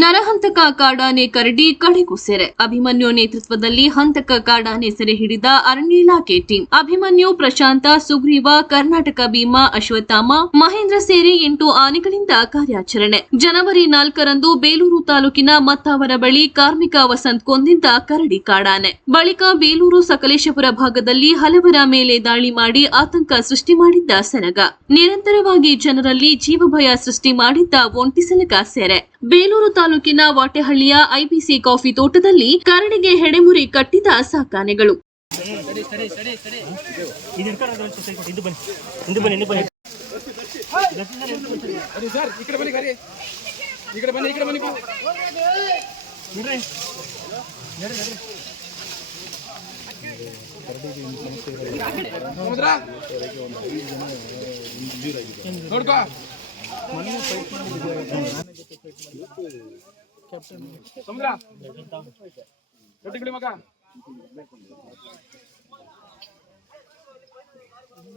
ನರಹಂತಕ ಕಾಡಾನೆ ಕರಡಿ ಕಡೆಗೂ ಸೆರೆ. ಅಭಿಮನ್ಯು ನೇತೃತ್ವದಲ್ಲಿ ಹಂತಕ ಕಾಡಾನೆ ಸೆರೆ ಹಿಡಿದ ಅರಣ್ಯ ಇಲಾಖೆ ಟೀಂ ಅಭಿಮನ್ಯು ಪ್ರಶಾಂತ, ಸುಗ್ರೀವ, ಕರ್ನಾಟಕ ಭೀಮಾ, ಅಶ್ವತ್ಥಾಮ, ಮಹೇಂದ್ರ ಸೇರಿ ಎಂಟು ಆನೆಗಳಿಂದ ಕಾರ್ಯಾಚರಣೆ. ಜನವರಿ ನಾಲ್ಕರಂದು ಬೇಲೂರು ತಾಲೂಕಿನ ಮತ್ತಾವರ ಬಳಿ ಕಾರ್ಮಿಕ ವಸಂತ್ ಕೊಂದಿದ್ದ ಕರಡಿ ಕಾಡಾನೆ. ಬಳಿಕ ಬೇಲೂರು ಸಕಲೇಶಪುರ ಭಾಗದಲ್ಲಿ ಹಲವರ ಮೇಲೆ ದಾಳಿ ಮಾಡಿ ಆತಂಕ ಸೃಷ್ಟಿ ಮಾಡಿದ್ದ ಸೆನಗ. ನಿರಂತರವಾಗಿ ಜನರಲ್ಲಿ ಜೀವಭಯ ಸೃಷ್ಟಿ ಮಾಡಿದ್ದ ಒಂಟಿ ಸೆನಗ ಸೆರೆ. ಬೇಲೂರು ತಾಲೂಕಿನ ವಾಟೆಹಳ್ಳಿಯ ಐಬಿಸಿ ಕಾಫಿ ತೋಟದಲ್ಲಿ ಕರಡಿಗೆ ಹೆಡೆಮುರಿ ಕಟ್ಟಿದ ಸಾಕಾನೆಗಳು. ನೋಡ್ಕೋ. ಕೊಡಿ.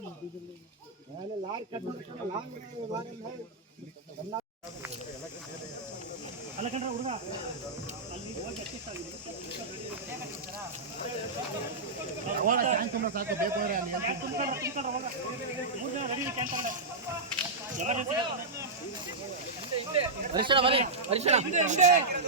ಹಿಂದೆ ಬನ್ನಿ ಹಿಂದೆ ಬನ್ನಿ ಹಿಂದೆ ಬನ್ನಿ ಅರೆ ನೋಡ್ಕೋ ಸಾಕು ರೊಟ್ಟಿ ಮಗ ಅಲ್ಲ ಹುಡುಗ ಹರೀಶಣ್ಣ ಬನ್ನಿ ಹರೀಶಣ್ಣ